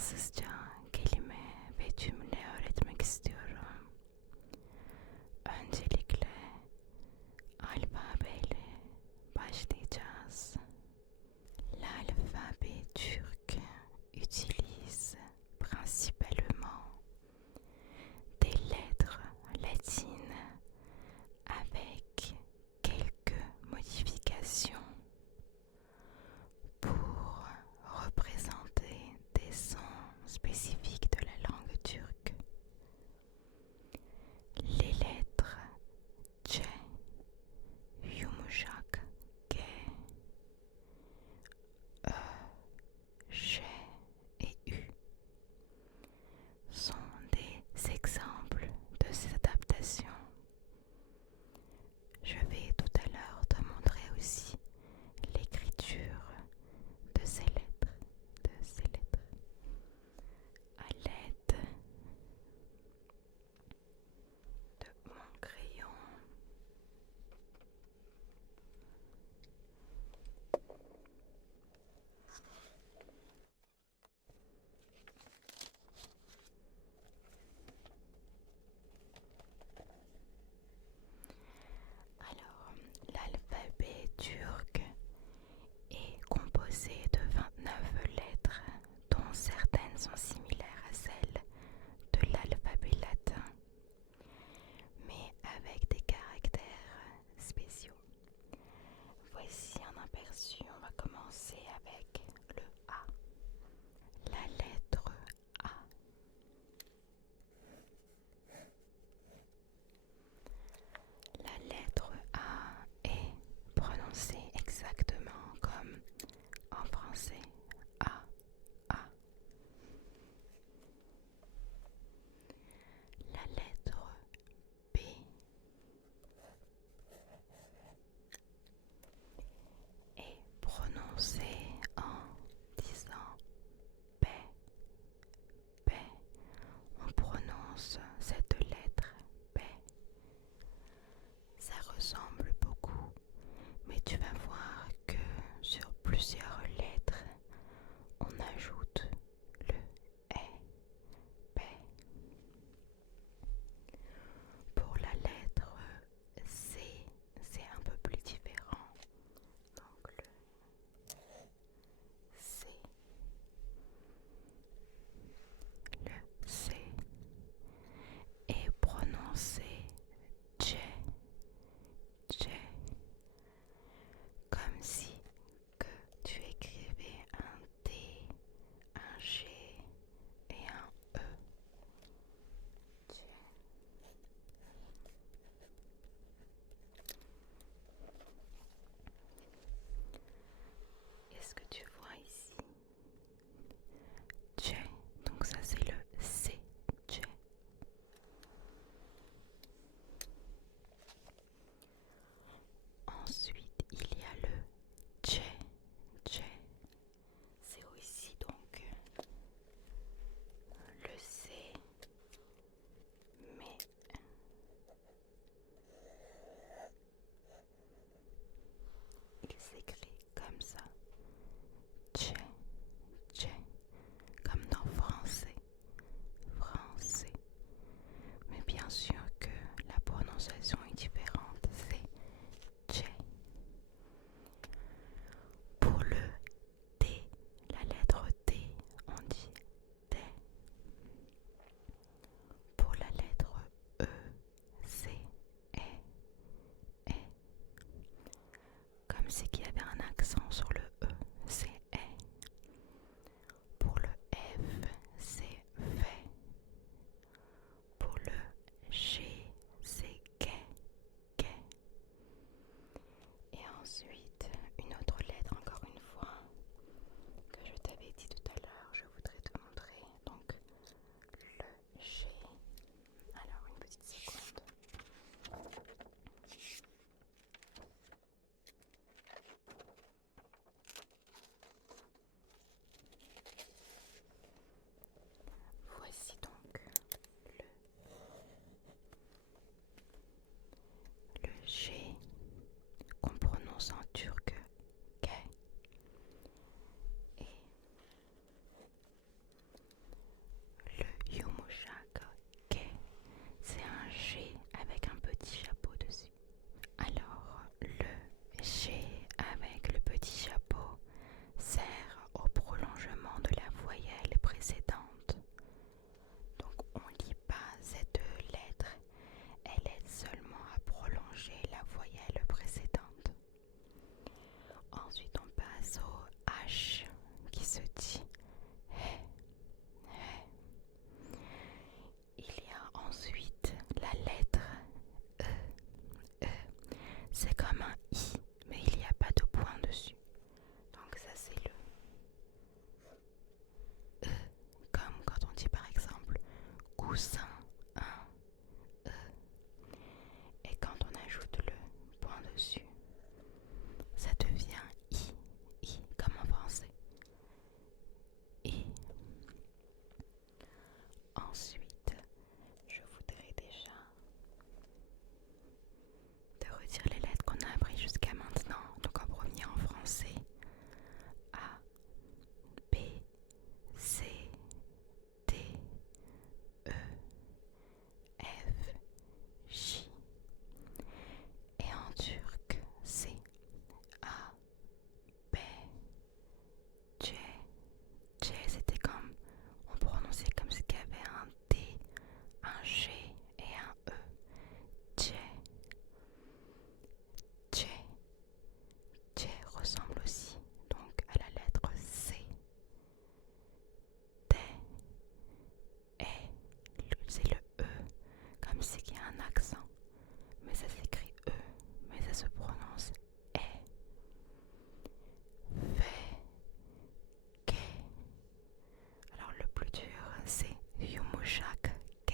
Fransızca kelime ve cümle öğretmek istiyorum. Öncelikle alfabeyle başlayacağız. L'alphabet turc utilise principalement des lettres latines avec quelques modifications pour représenter des sons spécifiques de la langue turque. Les lettres C, yumuşak G, E, J et U sont des exemples de ces adaptations. Je vais tout à l'heure te montrer aussi l'écriture de ces lettres, à l'aide de mon crayon. Alors, l'alphabet turc est composé de 29 lettres, dont certaines sont similaires à celles de l'alphabet latin, mais avec des caractères spéciaux. Voici un aperçu. On va commencer avec le A. La lettre A. La lettre A est prononcée exactement comme en français. A, A. La lettre B est prononcée en disant B, B. On prononce cette lettre B. Ça ressemble beaucoup, mais tu vas voir que sur plusieurs lettres, on ajoute le E, B. Pour la lettre C, c'est un peu plus différent. Donc le C. Le C est prononcé J, J, comme si que tu écrivais un T, un G et un E. J. Est-ce que tu vois ici? J, donc ça c'est le C, J. Ensuite, il y a le J, J. C'est aussi donc le C, mais il s'écrit comme ça. J, J, comme dans français, français. Mais bien sûr que la prononciation est différente, c'est J. Pour le T, la lettre T, on dit T. Pour la lettre E, c'est E. Comme si qu'il y avait un accent sur le E, c'est E. Pour le F, c'est V. Pour le G, c'est G. Et ensuite, une autre lettre, encore une fois, que je t'avais dit tout à l'heure, je voudrais te montrer. Donc, le G. Alors, une petite seconde. poussin, un E. Et quand on ajoute le point dessus, ça devient I comme en français. I. Ensuite, je voudrais déjà te redire les lettres qu'on a apprises jusqu'à maintenant. Donc en premier en français, A, B, C, D, E, F, J. Et en turc, c'est A, B, C. C, c'était comme, on prononçait comme s'il y avait un D, un G et un E. C. C. C ressemble aussi donc à la lettre C. D. E. C'est le E, comme s'il y a un accent. Mais ça s'écrit E, mais ça se prononce E. V. K. Alors le plus dur, c'est Yumuşak K.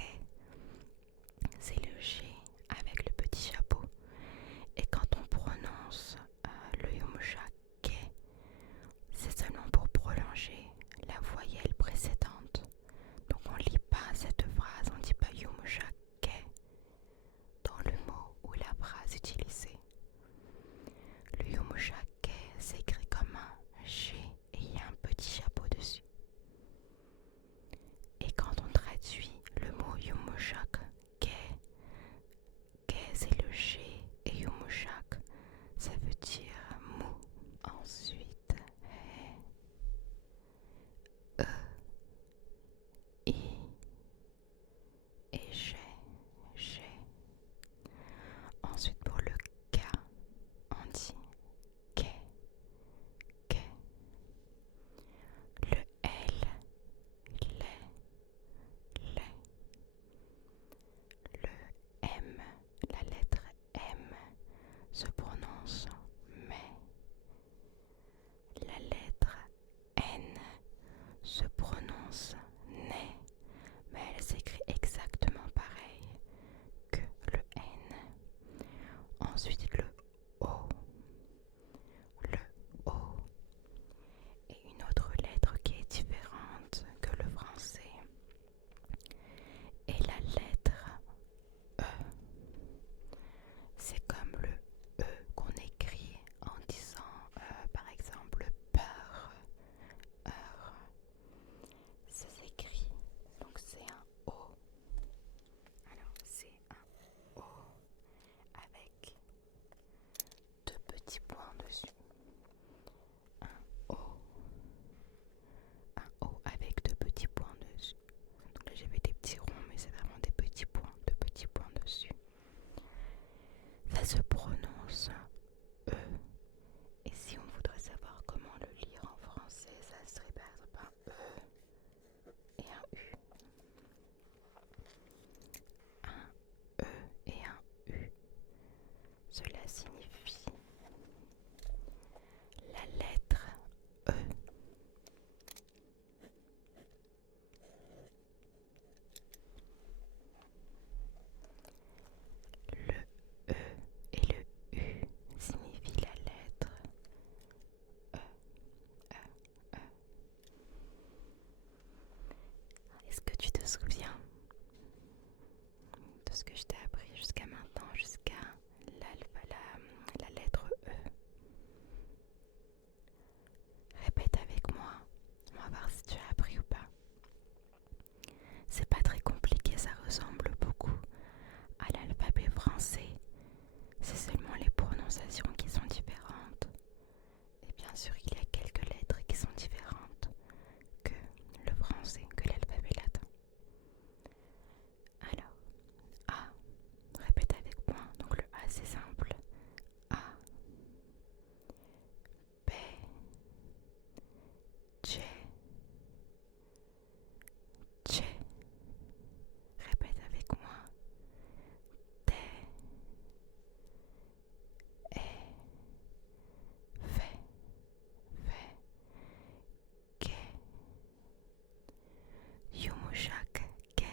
C'est le G avec le petit chapeau. Et quand on prononce le Yumuşak K, c'est seulement pour prolonger la voyelle précédente. Donc on lit pas cette phrase, on dit pas Yumuşak K dans le mot ou la phrase utilisée. Le Yumuşak K s'écrit comme un G et il y a un petit chapeau dessus. Et quand on traduit le mot Yumuşak K, c'est le G et Yumuşak, ça veut dire mou. Ensuite, E, I et G. Ensuite pour le K, on dit K. Le L, le M, la lettre M se prononce mais. La lettre N se prononce né, mais elle s'écrit exactement pareil que le N. Ensuite le O. Le O. Et une autre lettre qui est différente que le français est la lettre E. C'est comme le E qu'on écrit en disant par exemple peur, heure. Ça s'écrit, donc c'est un O. Alors c'est un O avec deux petits points dessus. Un O. Un O avec deux petits points dessus. Donc là j'avais des petits ronds, mais c'est vraiment des petits points, deux petits points dessus. Ça se prononce E. Et si on voudrait savoir comment le lire en français, ça serait par exemple un E et un U. Un E et un U. Cela signifie la lettre E. Le E et le U signifient la lettre E. Est-ce que tu te souviens de ce que je t'ai appris jusqu'à maintenant, jusqu'à la lettre E? Répète avec moi, on va voir si tu as appris ou pas. C'est pas très compliqué, ça ressemble beaucoup à l'alphabet français. C'est seulement les prononciations qui sont différentes. Et bien sûr, il y a quelques lettres qui sont différentes que le français, que l'alphabet latin. Alors, A, répète avec moi. Donc le A c'est simple. A, B, C, C. Répète avec moi. D, E, F, G. Yumuşak G.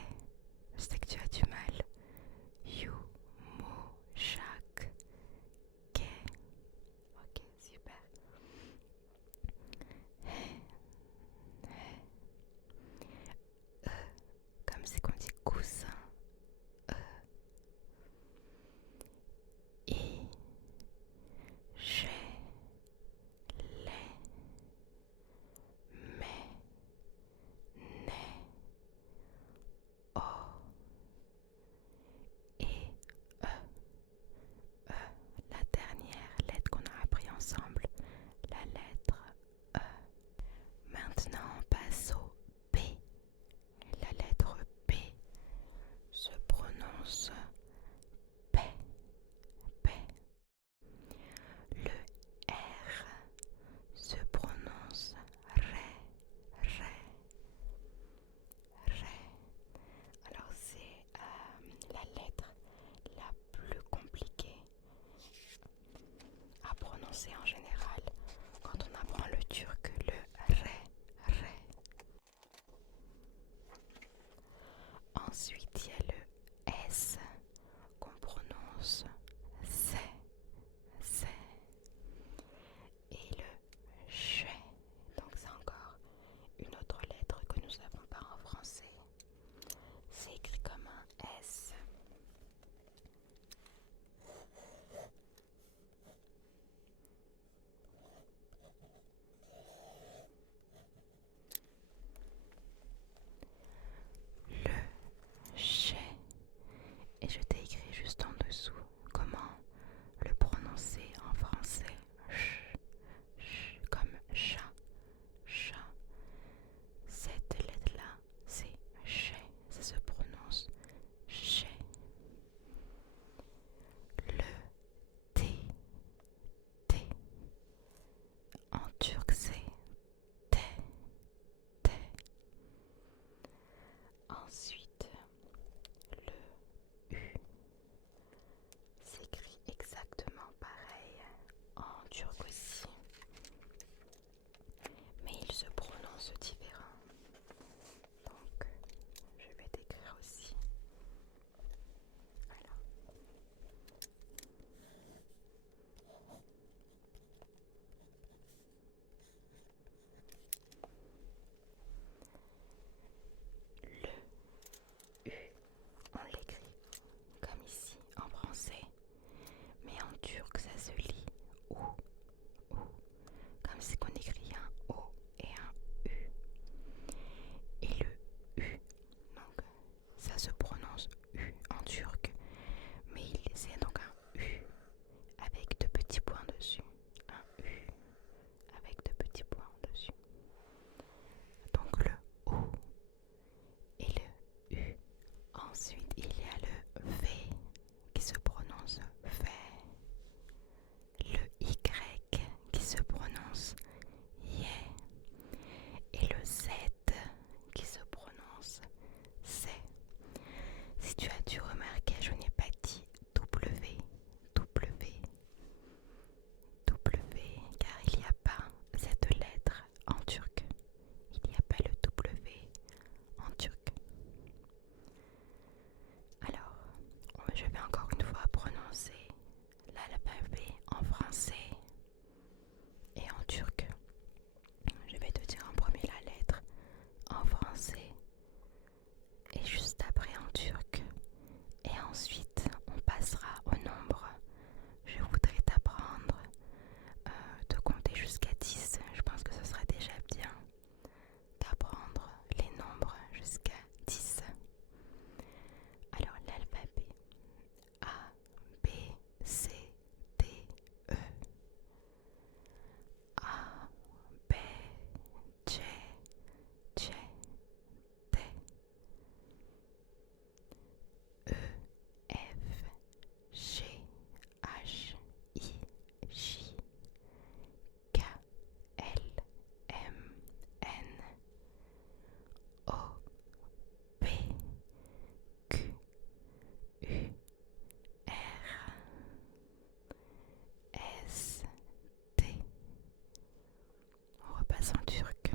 phrase en turc.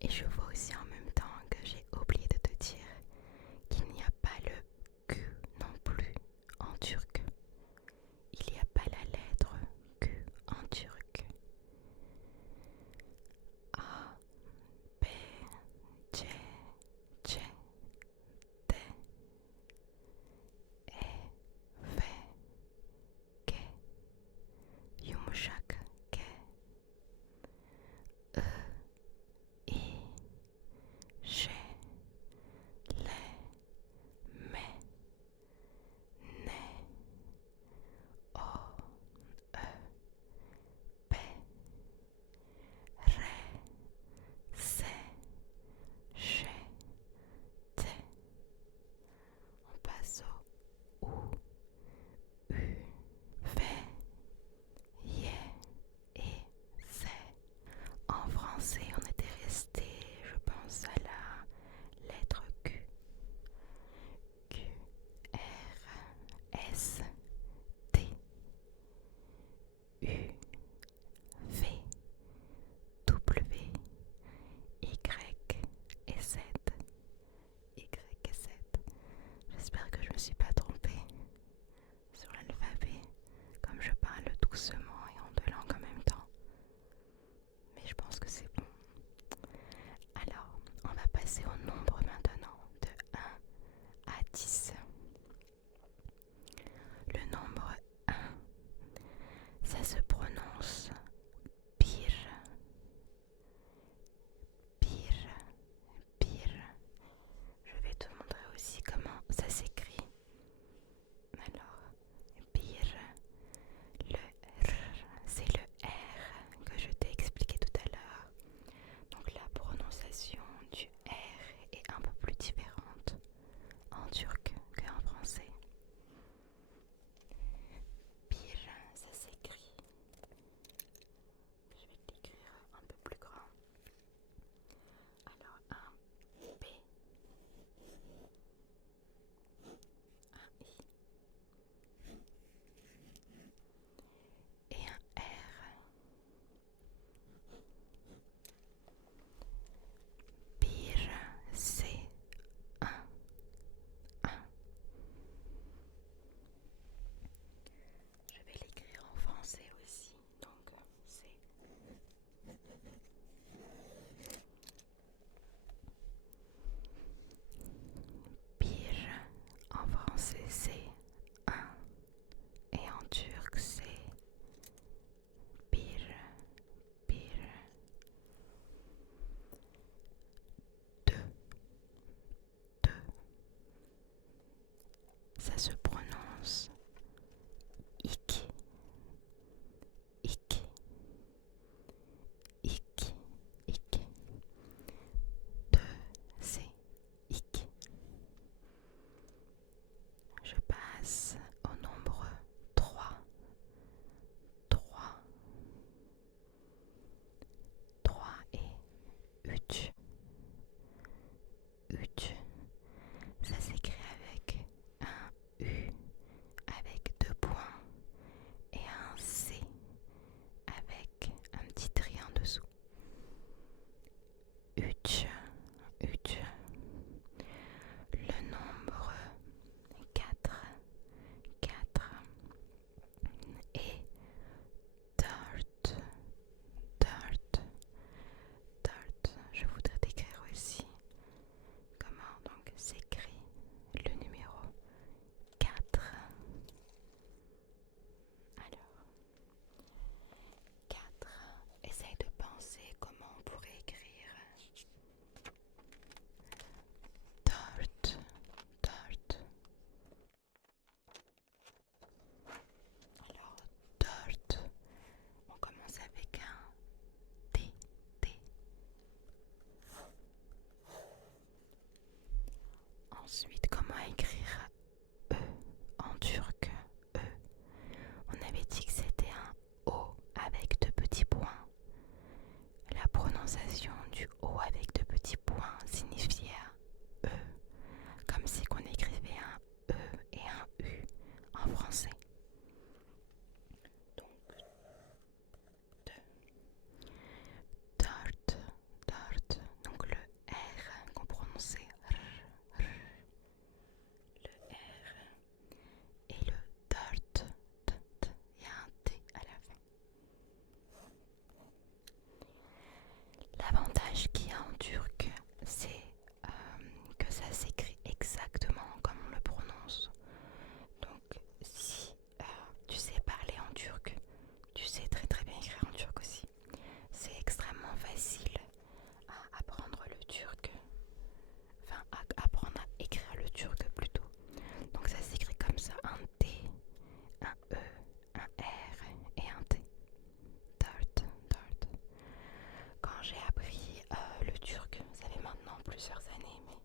Et je vois aussi en même temps que j'ai oublié de te dire qu'il n'y a pas le Q non plus en turc. Il n'y a pas la lettre Q en turc. A, B, C, C, D, E, V, G, yumuşak G, I, J, L, M, N, O, E, P, R, C, J, T. On passe au OU, U, V, Y et Z. En français, on était resté, je pense, à la lettre Q. Q, R, S, T, U, V, W, Y et Z. Y et Z. J'espère que je ne me suis pas trompée sur l'alphabet, comme je parle doucement et en deux langues en même temps. Mais je pense que c'est bon. Alors, on va passer au nombre maintenant, de 1 à 10. Le nombre 1, ça se prononce bir, bir, bir. Je vais te montrer aussi comment ça s'écrit. Alors, bir, le R, c'est le R que je t'ai expliqué tout à l'heure. Donc la prononciation du R est un peu plus différente en turc qu'en français. Bir, ça s'écrit. Je vais l'écrire un peu plus grand. Alors un B, un I et un R. Bir, c'est un. Je vais l'écrire en français aussi, donc c'est bir. En français c'est un et en turc c'est bir, bir. Deux, deux. Ça se prononce ik, ik, ik, ik. Deux, c'est ik. Je passe au nombre 3. 3. 3 et üç. Üç. Ça s'écrit avec un U avec 2 points et un C avec un petit trait en dessous. Üç, üç. Le nombre 4, 4 et dört, dört, dört. Je voudrais t'écrire aussi comment donc s'écrit le numéro 4. Alors, 4. Essaye de penser comment on pourrait écrire dört, dört. Alors, dört, on commence avec un T, T. Ensuite, comment écrire E en turc? E. On avait dit que c'était un O avec 2 petits points. La prononciation du O avec 2 petits points signifiait un E, comme si on écrivait un E et un U en français. Donc, 2. L'avantage qu'il y a en turc, c'est que ça s'écrit exactement comme on le prononce. Donc si tu sais parler en turc, tu sais très très bien écrire en turc aussi. C'est extrêmement facile à apprendre le turc, enfin à apprendre à écrire le turc plutôt. Donc ça s'écrit comme ça, un T, un E, un R et un T. Dart, dart. Quand j'ai appris le turc, ça fait maintenant plusieurs années, mais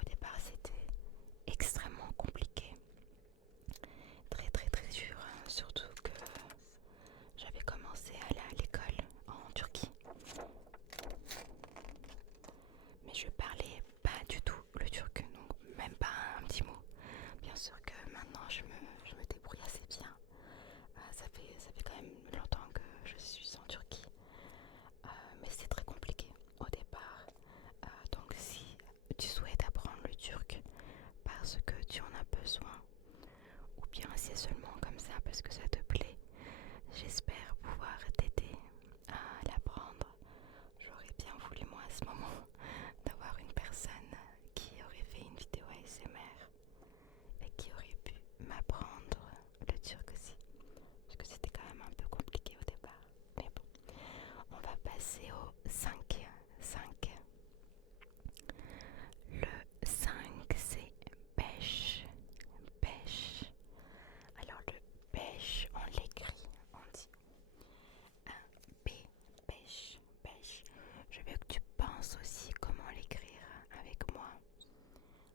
au départ c'était extrêmement compliqué. Très très très dur, hein, surtout que j'avais commencé à aller à l'école en Turquie. Mais je parlais pas du tout le turc, donc même pas un petit mot. Bien sûr que maintenant je me débrouille assez bien. Ça fait quand même longtemps que je suis en Turquie. Mais c'est très compliqué au départ. Donc si tu souhaites apprendre le turc parce que tu en as besoin, ou bien c'est seulement comme ça parce que ça te plaît, j'espère pouvoir t'aider à l'apprendre. J'aurais bien voulu moi à ce moment d'avoir une personne qui aurait fait une vidéo ASMR et qui aurait pu m'apprendre le turc aussi. Parce que c'était quand même un peu compliqué au départ. Mais bon, on va passer au 5. Le 5 c'est pêche. Pêche. Alors le pêche, on l'écrit, on dit un P, pêche, pêche. Je veux que tu penses aussi comment l'écrire avec moi.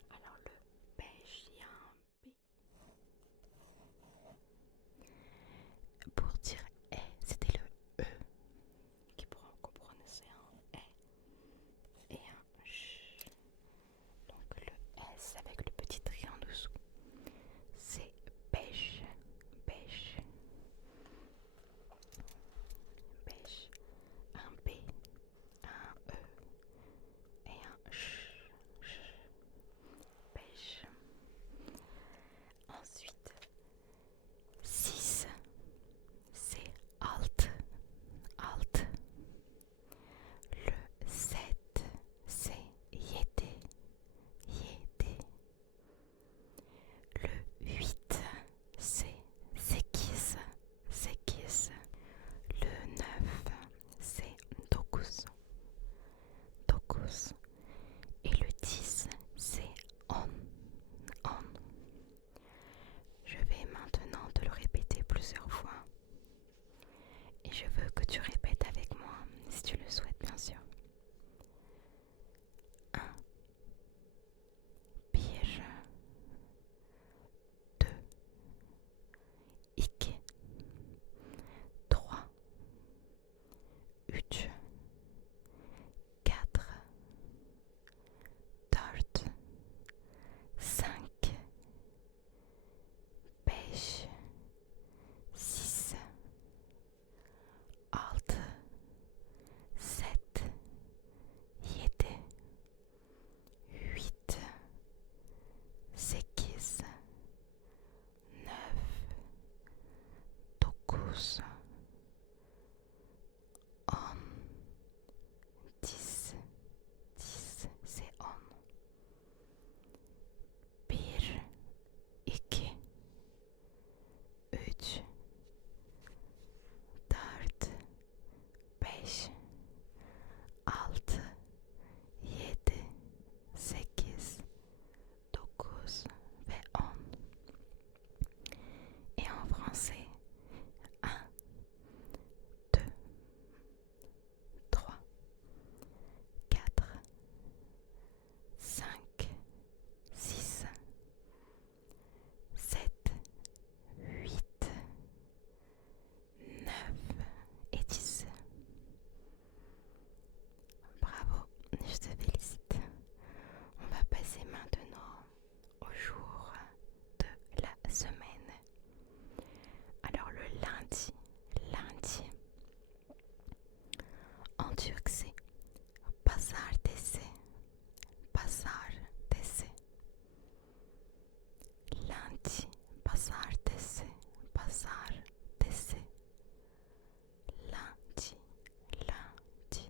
Alors le pêche, il y a un P. Pour dire E, c'était le E qu'on prononçait un E et un Ch. Donc le S avec le petit trait en dessous, c'est pêche, pêche, pêche. Un P, un E et un Ch, pêche. Ensuite, 6, c'est alt, alt. Le 7, c'est yété, yété. Le 8, c'est sekiz, sekiz. Le 9, c'est dokuz, dokuz. Et le 10, c'est on, on. Je vais maintenant te le répéter plusieurs fois. Et je veux que tu répètes avec moi, si tu le souhaites bien sûr. 1, bir, 2, iki, 3, 3, 4, 4, 5, 5, 6, 6, 7, 7, 8, 8, 9, 9, 10, 10, 10, c'est on. Bir, iki, üç, dört, beş, altı, yedi, sekiz, 9 ve 10. Et en français, 1, 2, 3, 4, 5, 6, 7, 8, 9 et 10. Bravo, je te félicite. On va passer maintenant au jour de la semaine. Alors le lundi, en turc c'est pazartesi, pazartesi. Lundi, pazartesi, pazartesi. Lundi, lundi,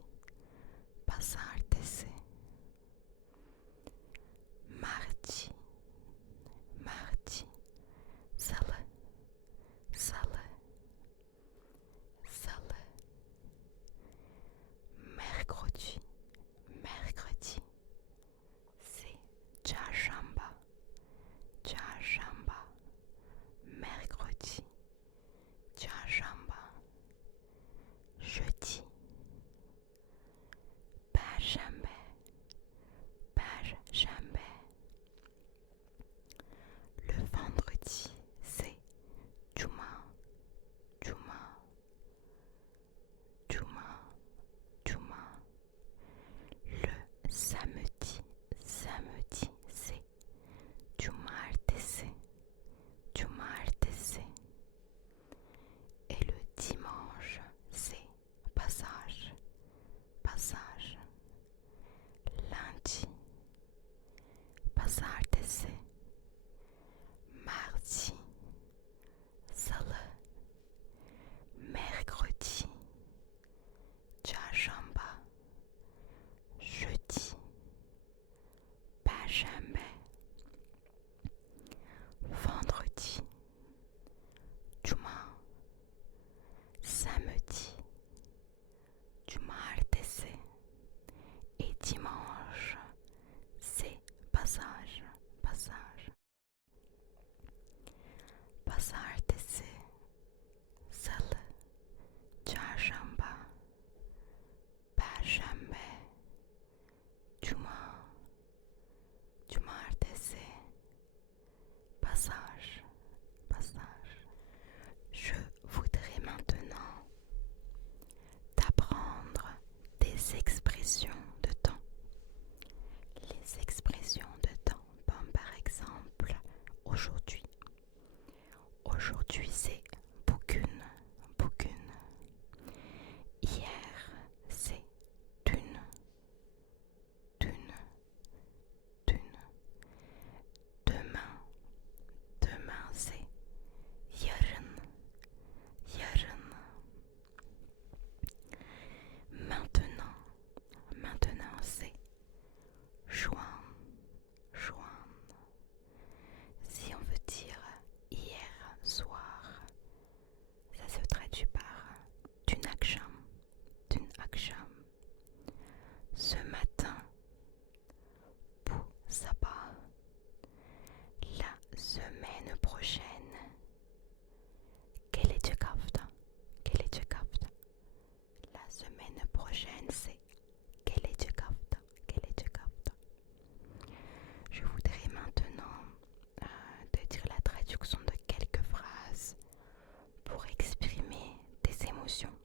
pazartesi, mardi, mardi, salı, salı, salı, mercredi, mercredi, c'est çarşamba, çarşamba, mercredi, çarşamba, jeudi, perşembe, perşembe, le vendredi, c'est cuma, cuma, cuma, cuma, le samedi, samedi, c'est cumartesi, cumartesi, et le dimanche, c'est passage, passage, lundi, pazartesi, mardi, salı, mercredi, çarşamba, jeudi, perşembe, vendredi, cuma, samedi, cumartesi, et dimanche, c'est passage, passage, pazartesi, salı, çarşamba, perşembe, cuma, cumartesi, passage, passage. Je voudrais maintenant t'apprendre des expressions de temps. Les expressions de temps, par exemple, aujourd'hui. Aujourd'hui, c'est bugün, bugün. Hier, c'est dün, dün, dün. Demain, demain, c'est yarın, yarın. Maintenant, maintenant, c'est juin, juin. Si on veut dire hier soir, ça se traduit par dün akşam, dün akşam. Ce matin, bu sabah. La semaine prochaine, gelecek hafta, gelecek hafta. La semaine prochaine, c'est gelecek hafta, gelecek hafta. Je voudrais maintenant te dire la traduction de quelques phrases pour exprimer des émotions.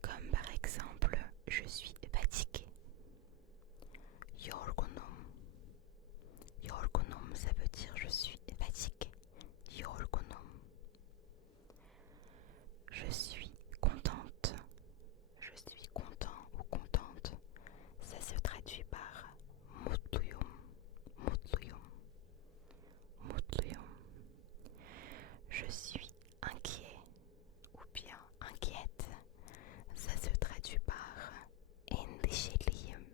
Comme par exemple, je suis fatiguée. Yorgunum. Yorgunum, ça veut dire je suis fatiguée. Yorgunum. Je suis contente. Je suis content ou contente. Ça se traduit par mutluyum. Mutluyum. Mutluyum. Je suis inquiet ou bien inquiète. Ça se traduit par endişeliyim.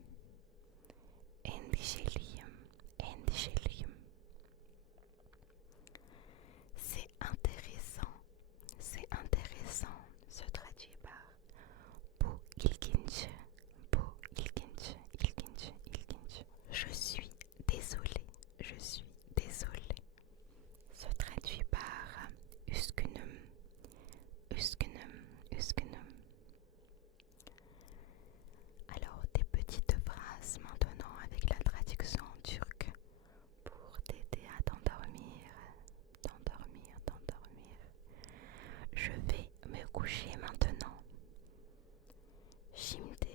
Endişeliyim. Endişeliyim. C'est intéressant. C'est intéressant. Se traduit par bu ilginç. Bu ilginç. İlginç. İlginç. Je suis désolée. Je suis désolée. Se traduit par üzgünüm. Üzgünüm. Üzgünüm. Alors des petites phrases maintenant avec la traduction turque pour t'aider à t'endormir, t'endormir, t'endormir. Je vais me coucher maintenant. Şimdi